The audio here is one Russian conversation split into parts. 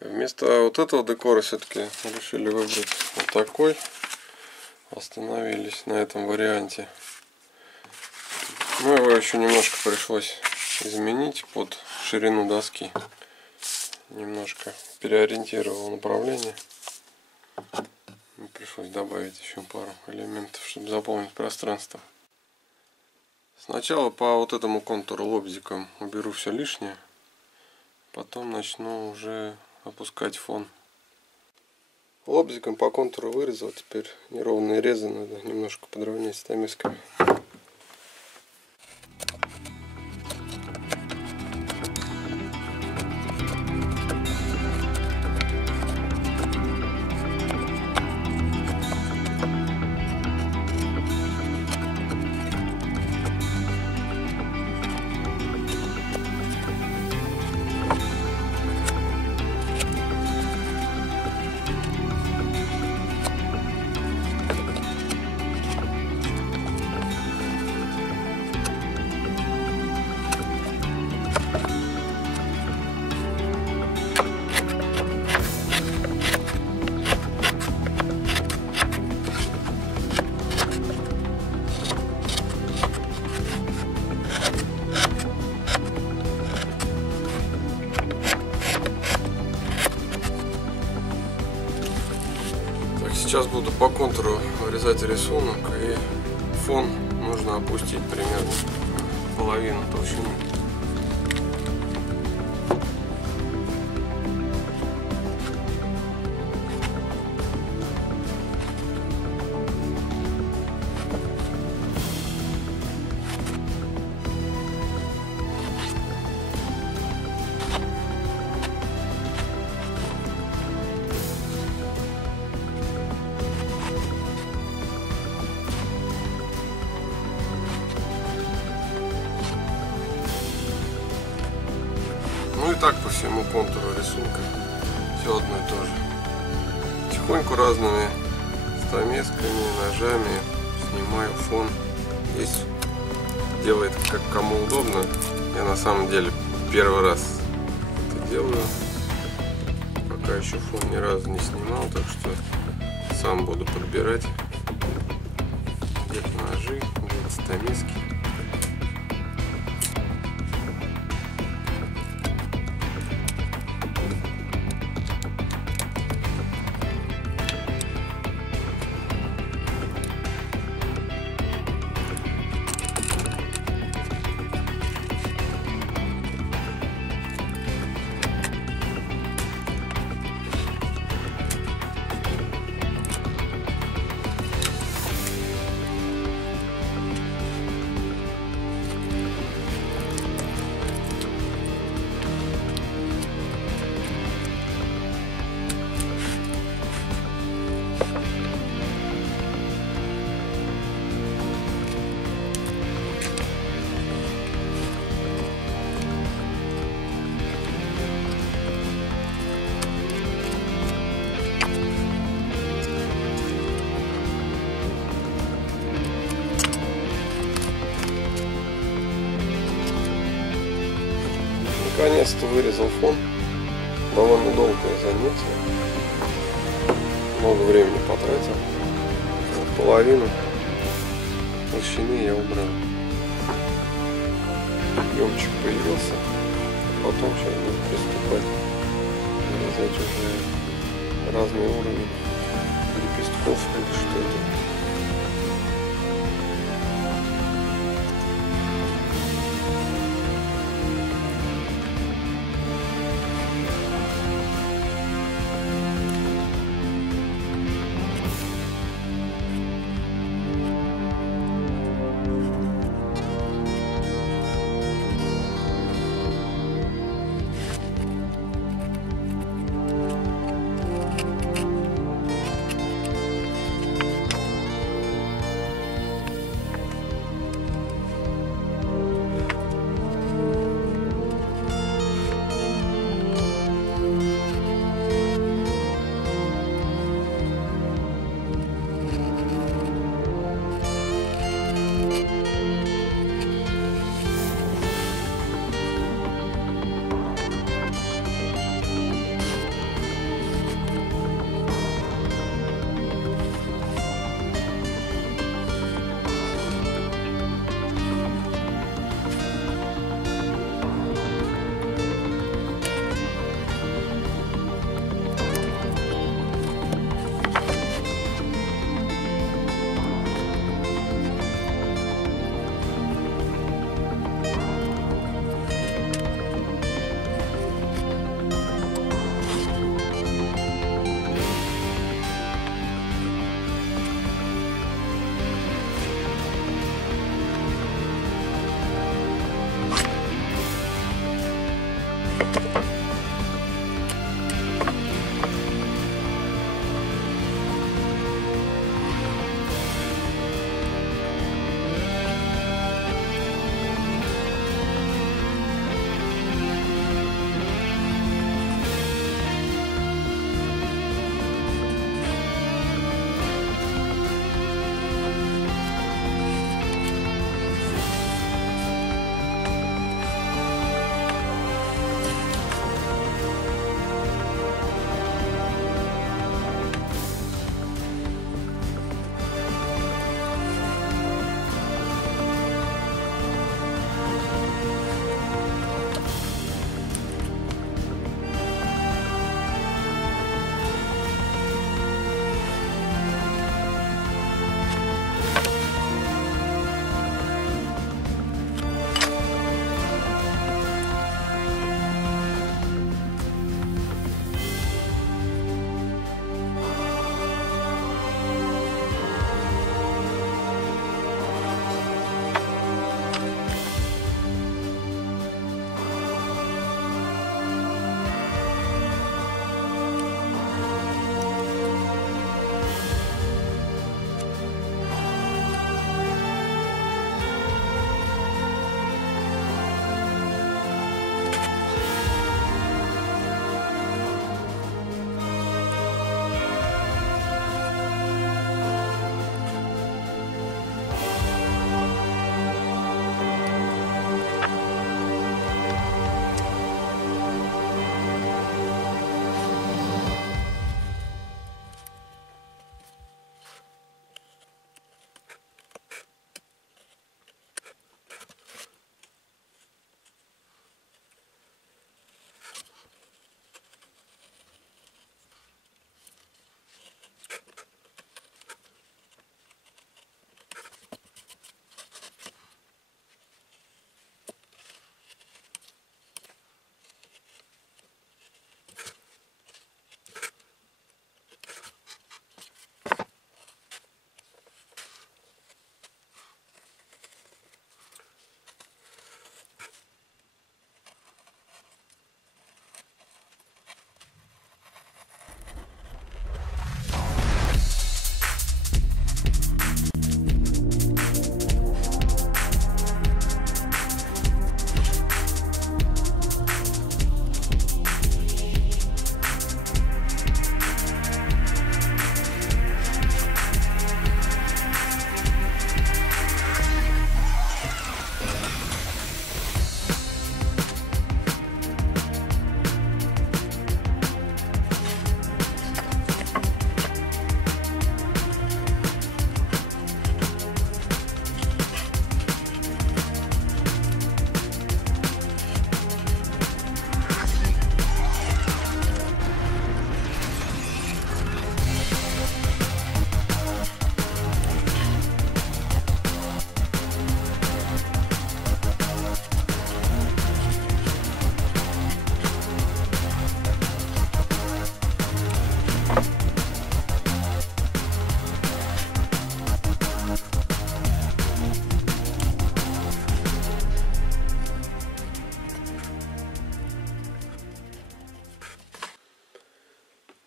Вместо вот этого декора все-таки решили выбрать вот такой. Остановились на этом варианте. Ну, его еще немножко пришлось изменить под ширину доски. Немножко переориентировал направление. Пришлось добавить еще пару элементов, чтобы заполнить пространство. Сначала по вот этому контуру лобзиком уберу все лишнее. Потом начну уже опускать фон. Лобзиком по контуру вырезал. Теперь неровные резы надо немножко подровнять стамесками. Сейчас буду по контуру вырезать рисунок, и фон нужно опустить примерно половину толщины. Ну и так по всему контуру рисунка все одно и то же. Потихоньку разными стамесками, ножами снимаю фон. Здесь делает как кому удобно. Я на самом деле первый раз это делаю. Пока еще фон ни разу не снимал, так что сам буду подбирать где-то ножи, где-то стамески. Наконец-то вырезал фон. Довольно долгое занятие. Много времени потратил. Половину толщины я убрал. Объемчик появился. Потом сейчас буду приступать вырезать уже разный уровень лепестков или что-то.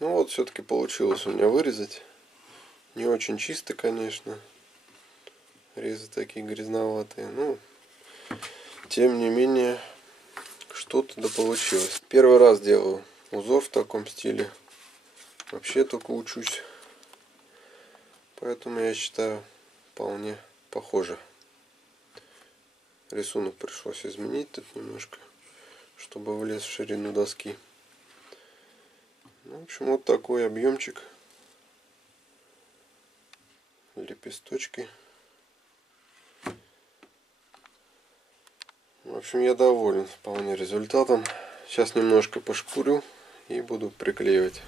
Ну вот, все-таки получилось у меня вырезать. Не очень чисто, конечно. Резы такие грязноватые. Ну, тем не менее, что-то да получилось. Первый раз делаю узор в таком стиле. Вообще только учусь. Поэтому я считаю, вполне похоже. Рисунок пришлось изменить тут немножко, чтобы влез в ширину доски. Ну, в общем, вот такой объемчик. Лепесточки. В общем, я доволен вполне результатом. Сейчас немножко пошкурю и буду приклеивать.